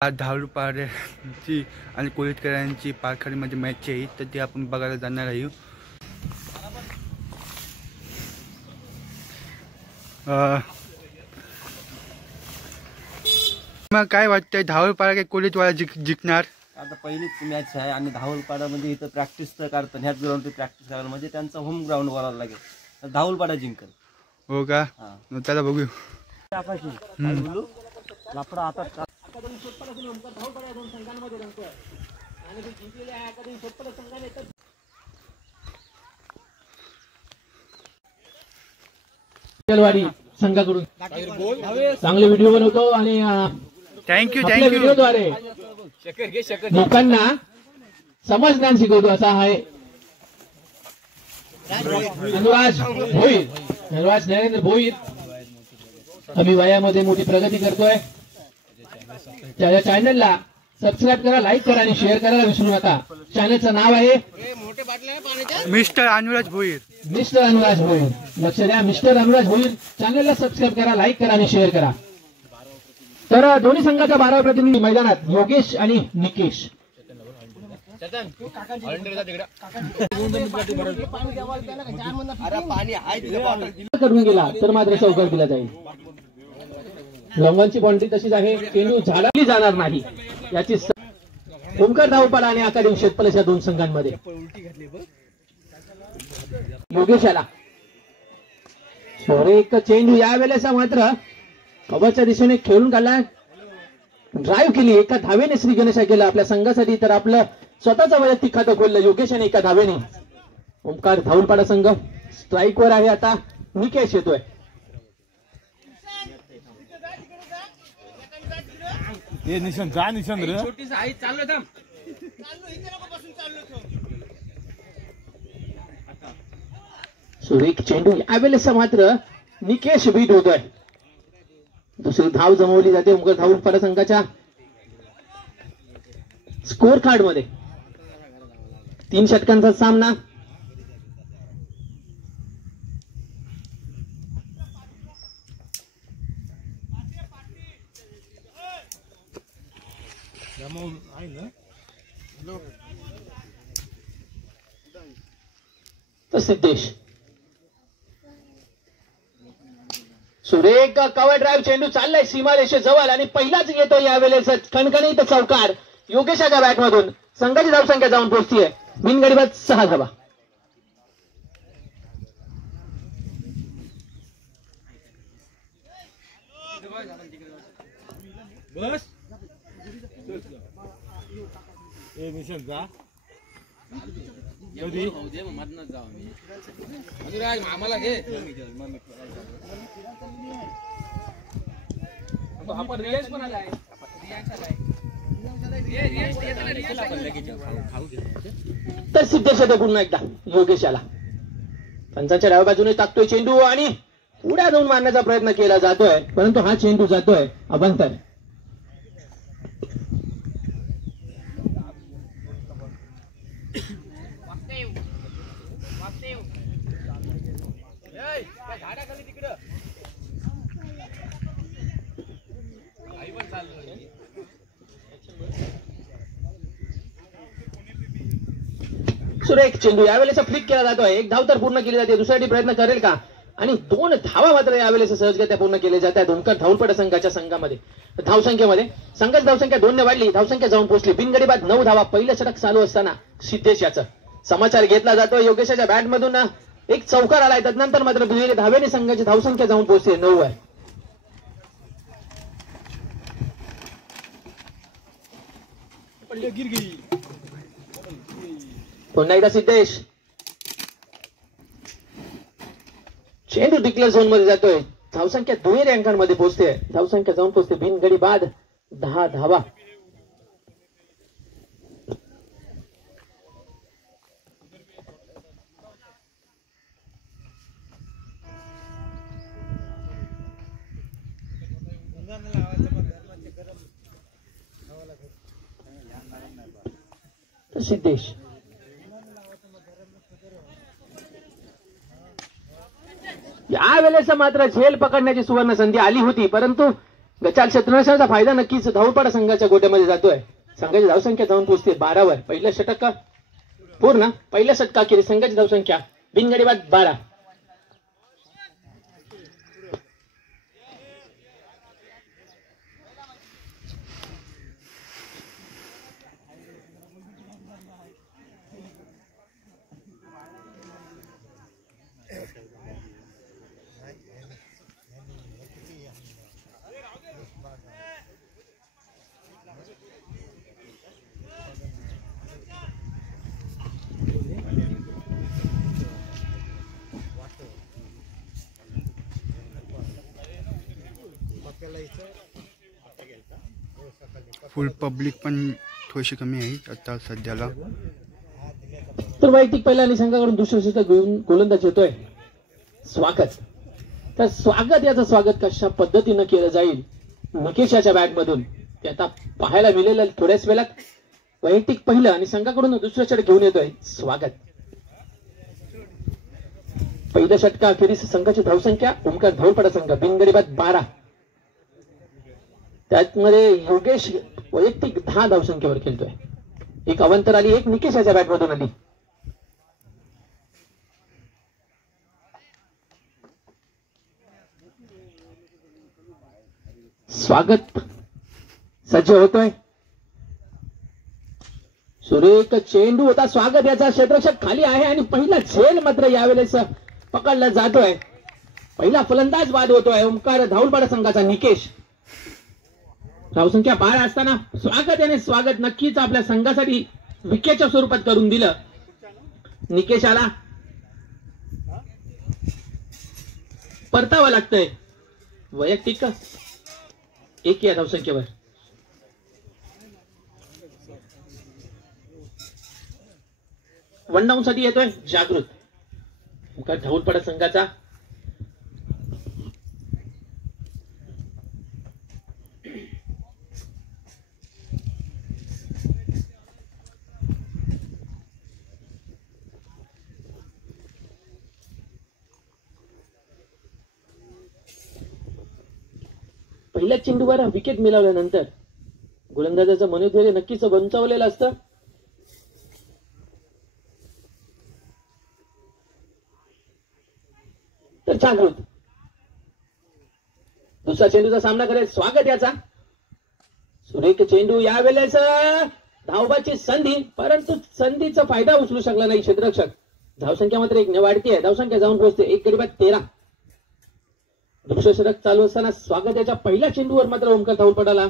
आज धावडपाड्याची आणि कोळीतकरांची पारखाडीमध्ये मॅच आहे, तर ती आपण बघायला जाणार आहे। मग काय वाटतंय, धावडपाडा काय कोळीतवाडा जिंकणार? आता पहिलीच मॅच आहे आणि धावलपाडा म्हणजे इथं प्रॅक्टिस तर करतात, ह्याच ग्राउंड ते प्रॅक्टिस करायला म्हणजे त्यांचा होम ग्राउंड बोलायला लागेल, तर धावलपाडा जिंकल। हो का? त्याला बघू। लाकडा आता संघाकडून चांगले व्हिडिओ बनवतो आणि थँक्यू व्हिडिओद्वारे लोकांना समजण्यास शिकवतो असा आहे अनुराज भोईर। अनुराज नरेंद्र भोईर कमी वयामध्ये मोठी प्रगती करतोय। त्याच्या चॅनलला सबस्क्राईब करा, लाईक करा आणि शेअर करायला विसरू नका। चॅनलचं नाव आहे मिस्टर अनुराज भोईर। मिस्टर अनुराज भोईर, लक्ष द्या, मिस्टर अनुराज भोईर। चॅनलला सबस्क्राईब करा, लाईक करा आणि शेअर करा। तर दोन्ही संघाच्या 12 प्रतिनिधी मैदानात, योगेश आणि निकेश। करून गेला तर मात्र चौकार दिला जाईल। लॉंगांची बाउंड्री तशीच आहे, चेंडू झाडाली जाणार नाही याची ओमकार धावपाडा आणि अकादमी शेतपलस या दोन संघांमध्ये। योगेशाला एक चेंडू यावेळेला मात्र कव्हरच्या दिशेने खेळून काढला, ड्राईव्ह केली, एका धावेने श्री गणेशा केला आपल्या संघासाठी, तर आपलं स्वतःचं वैयक्तिक खातं खोललं योगेशाने एका धावेने। ओमकार धावलपाडा संघ स्ट्राईक वर आहे, आता निकेश येतोय। सुरेख चेंडू यावेळेस मात्र निकेश बीट होतोय, दुसरी धाव जमवली जाते ओमकार धावलपाडा संघाच्या स्कोर कार्ड मध्ये। 3 षटकांचा सामना। तर सिद्धेश सुरेख कव्हर ड्राईव्ह चेंडू चाललाय सीमारेषेजवळ आणि पहिलाच येतो यावेळेस खणखणीत चौकार योगेशाच्या बॅट मधून। संघाची धावसंख्या जाऊन पोहोचतीये बिनगडीबाद 6 धावा। तर सिद्धेश येतो पुन्हा एकदा योगेशाला, पंचाच्या डाव्या बाजूने टाकतोय चेंडू आणि उड्या जाऊन मारण्याचा प्रयत्न केला जातोय, परंतु हा चेंडू जातोय अभंतर। सुरेख चेंडू यावेळेस फ्लिक केला जातोय, एक धाव तर पूर्ण केली जाते, दुसऱ्यासाठी प्रयत्न करेल का, आणि 2 धावा मात्र यावेळेस सहजगत्या पूर्ण केल्या जात आहेत ओमकार धावलपाडा संघाच्या संघामध्ये। धावसंख्येमध्ये संघाची धावसंख्या 2 ने वाढली, धावसंख्या जाऊन पोहोचली बिनगडीबाद 9 धावा। पहिलं षटक चालू असताना सिद्धेश याचा समाचार घेतला जातो, योगेशाच्या बॅट मधून एक चौकार आलाय, त्यानंतर मात्र दुहेरी धावेने संघाची धावसंख्या जाऊन पोहोचते 9 आहे। पुन्हा एकदा सिद्धेश, चेंडू डिक्लेअर झोन मध्ये जातोय, धावसंख्या दुहेरी अंकांमध्ये पोहोचते, धावसंख्या जाऊन पोहोचते बिनगडीबाद 10 धावा। सिद्धेश यावेळेस मात्र झेल पकडण्याची सुवर्ण संधी आली होती, परंतु गचाल क्षेत्ररक्षणाचा फायदा नक्कीच धावपाडा संघाच्या गोट्यामध्ये जातोय. संघाची धावसंख्या जाऊन पोहोचते 12 वर. पहिलं षटक पूर्ण, पहिल्या षटकाखेरीज संघाची धावसंख्या बिनगडी बाद 12. फुल पब्लिक पण थोडीशी कमी आहे आता सध्याला. तर वैयक्तिक पहिला आणि संघाकडून दुसरं षटक घेऊन गोलंदाज येतोय. स्वागत. तर स्वागत याचं स्वागत कशा पद्धतीनं केलं जाईल निकेश याच्या बॅट मधून ते आता पाहायला मिळेल थोड्याच वेळात. वैयक्तिक पहिलं आणि संघाकडून दुसरं षटक घेऊन येतोय स्वागत. पहिल्या षटकाखेरीज संघाची धावसंख्या ओमकार धावपाडा संघ बिनगडी बाद 12. त्यामध्ये योगेश वैयक्तिक 10 धावसंख्येवर खेळतोय. एक अवंतर आली, एक निकेश याच्या बॅट मधून आली. स्वागत सज्ज होतोय. सुरेख चेंडू होता. स्वागत याचा क्षेत्ररक्षक खाली आहे आणि पहिला झेल मात्र यावेळेस पकडला जातोय. पहिला फलंदाज बाद होतोय ओमकार धावपाडा संघाचा निकेश. धावसंख्या 12 असताना स्वागत याने स्वागत नक्कीच आपल्या संघासाठी विकेटच्या स्वरूपात करून दिलं. निकेशाला परतावं लागतंय. वैयक्तिक 1 या धावसंख्येवर. वन डाऊन साठी येतोय जागृत ओमकार धावपाडा संघाचा. पहिल्या चेंडूवर विकेट मिळवल्यानंतर गोलंदाजाचं मनोधैर्य नक्कीच बंचावलेलं असतं. तर जागृत दुसरा चेंडूचा सामना करेल स्वागत याचा. सुरेख चेंडू यावेळेस धावबाची संधी, परंतु संधीचा फायदा उचलू शकला नाही क्षेत्ररक्षक. धावसंख्या मात्र 1 ने वाढती आहे. धावसंख्या जाऊन पोहोचते 1 गडी बाद 13. दुसरं षटक चालू असताना स्वागत याच्या पहिल्या चेंडूवर मात्र ओमकार धावपाडाला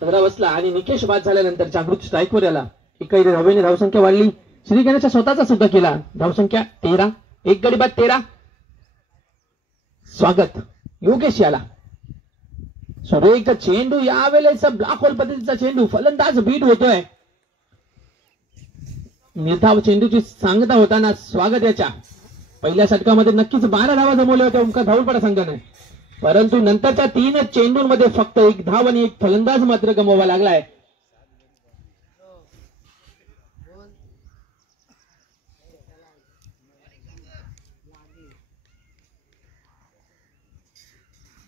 धरा बसला आणि निकेश बाद झाल्यानंतर जागृत स्ट्राईकवर आला. एका धावेने धावसंख्या वाढली. श्रीगणेशच्या स्वतःचा सुद्धा केला. धावसंख्या 13, 1 गडी बाद 13. स्वागत योगेश याला. सुरेख चेंडू यावेळेस ब्लॅक होल पद्धतीचा चेंडू. फलंदाज बीट होतोय. निर्धाव चेंडूची सांगता होताना स्वागत याच्या पहिल्या षटकामध्ये नक्कीच 12 धावा जमवल्या होत्या ओमकार धावपाडा संघाने, परंतु नंतरच्या 3 चेंडूंमध्ये फक्त 1 धाव आणि 1 फलंदाज मात्र गमवावा लागलाय.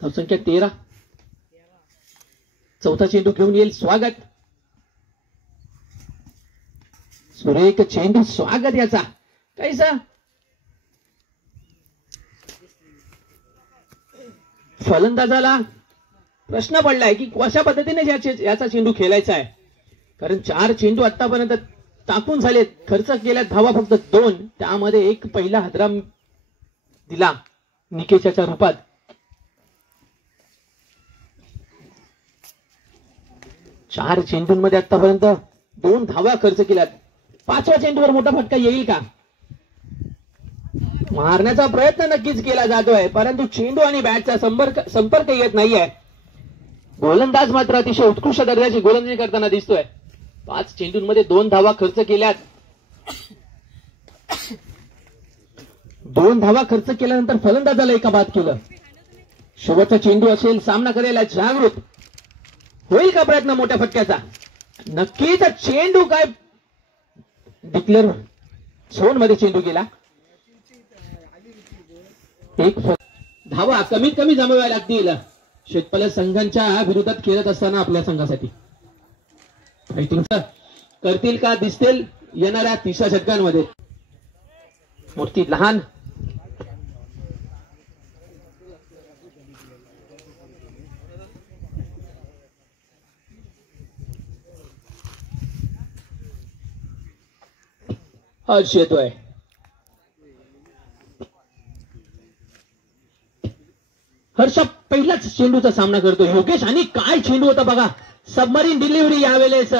धावसंख्या 13. चौथा चेंडू घेऊन येईल स्वागत. सुरेख चेंडू स्वागत याचा. कैसा फलंदाजाला प्रश्न पडलाय की कशा पद्धतीने याचा चेंडू खेळायचा आहे, कारण 4 चेंडू आतापर्यंत टाकून झालेत. खर्च केल्या धावा फक्त 2, त्यामध्ये 1 पहिला हादरा दिला निकेशच्या रूपात. चार चेंडूंमध्ये आतापर्यंत 2 धावा खर्च केल्यात. 5व्या चेंडूवर मोठा फटका येईल का? मारण्याचा प्रयत्न नक्कीच केला जातोय, परंतु चेंडू आणि बॅटचा संपर्क येत नाहीये. गोलंदाज मात्र अतिशय उत्कृष्ट दर्जाची गोलंदाजी करताना दिसतोय. 5 चेंडूंमध्ये 2 धावा खर्च केल्यात. 2 धावा खर्च केल्यानंतर फलंदाजाला एका बाद केलं. शेवटचा चेंडू असेल, सामना करायला जागृत. होईल का प्रयत्न मोठ्या फटक्याचा? नक्कीच चेंडू काय डिक्लेअर झोन मध्ये चेंडू गेला. 1 धावा कमीत कमी जमवाव्या लागतील. शेतपलस संघांच्या विरोधात खेळत असताना आपल्या संघासाठी तुमचं करतील का दिसतील येणाऱ्या 30 षटकांमध्ये. मूर्ती लहान, हर्ष येतोय. हर्ष पहिलाच चेंडूचा सामना करतो. योगेश आणि काय चेंडू होता बघा. सबमरीन डिलिव्हरी यावेळेस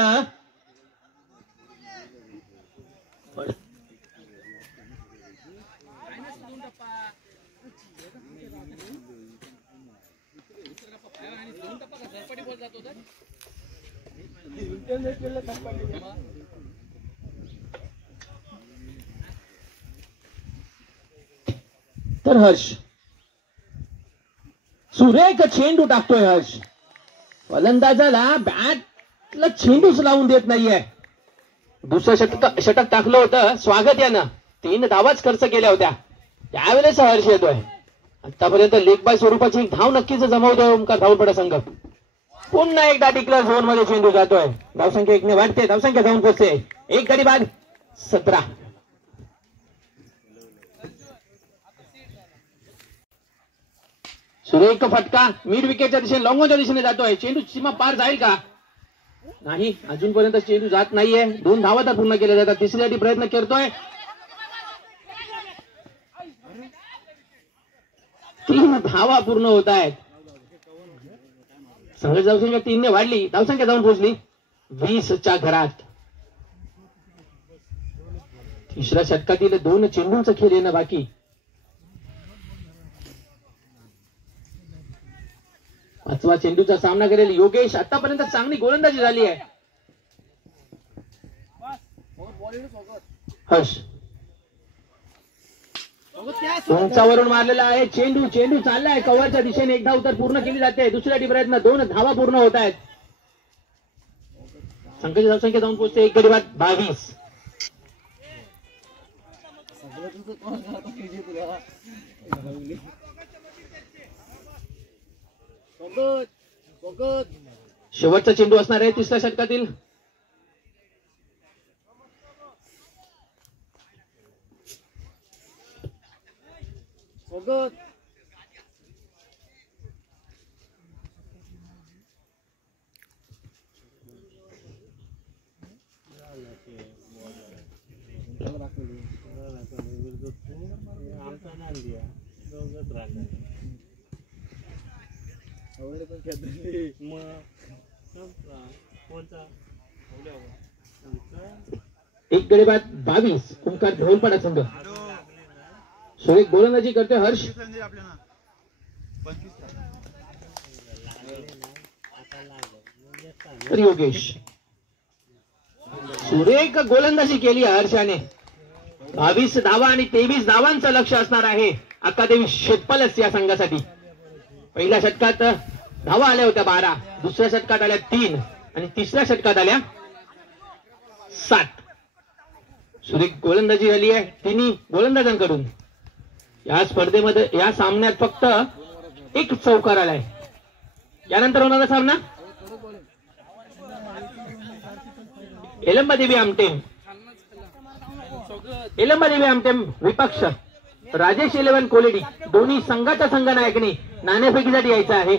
तर हर्ष सुरेख चेंडू टाकतोय. हर्ष फलंदाजाला बॅटला चेंडूच लावून देत नाहीये. दुसरं षटक टाकलं होतं स्वागत यानं. 3 धावाच खर्च केल्या होत्या. त्यावेळेस हर्ष येतोय. आतापर्यंत लेग बाय स्वरूपाची एक धाव नक्कीच जमवतोय ओमकार धावपडा संघ. पुन्हा एकदा डिक्लेअर झोन मध्ये चेंडू जातोय. धावसंख्या 1 ने वाढते. धावसंख्या जाऊन पोहोचते. एक गडी बाद 17. सुरेख फटका मिड विकेटच्या दिशेने लॉंगॉनच्या दिशेने जातोय. चेंडू सीमा पार जाईल का? नाही, अजूनपर्यंत चेंडू जात नाहीये. 2 धावा तर पूर्ण केल्या जातात. तिसऱ्यासाठी प्रयत्न करतोय. 3 धावा पूर्ण होत आहेत. संघाची धावसंख्या 3 ने वाढली. धावसंख्या जाऊन पोहोचली 20च्या घरात. तिसऱ्या षटकातील 2 चेंडूंचा खेळ येणं बाकी. 5वा चेंडूचा सामना करेल योगेश. आतापर्यंत चांगली गोलंदाजी झाली आहे. हर्ष उंचावरून मारलेला आहे. चेंडू चाललाय कव्हरच्या दिशेने. 1 धाव तर पूर्ण केली जाते. दुसऱ्या प्रयत्न 2 धावा पूर्ण होत आहेत. संघाची धावसंख्या जाऊन पोहोचते 1 गडी बाद 22. शेवटचा चेंडू असणार आहे तिसऱ्या षटकातील. एक गडी बाद 22. ओंकार ढोलपाडा संघ. सुरेख गोलंदाजी करतोय हर्ष. तर योगेश सुरेख गोलंदाजी केली हर्षाने. 22 धावा आणि 23 धावांचं लक्ष असणार आहे अकादमी शेतपलस या संघासाठी. पहिल्या षटकात धावा आल्या होत्या 12. दुसऱ्या षटकात आल्या 3 आणि तिसऱ्या षटकात आल्या 7. सुरेख गोलंदाजी झाली आहे 3 गोलंदाजांकडून. या स्पर्धेमध्ये या सामन्यात फक्त 1 चौकार आलाय. यानंतर होणारा सामना एलंबादेवी आमटेम विपक्ष राजेश 11 कोलेडी. दोन्ही संघाच्या संघनायकांनी नाणेफेकीसाठी यायचं आहे.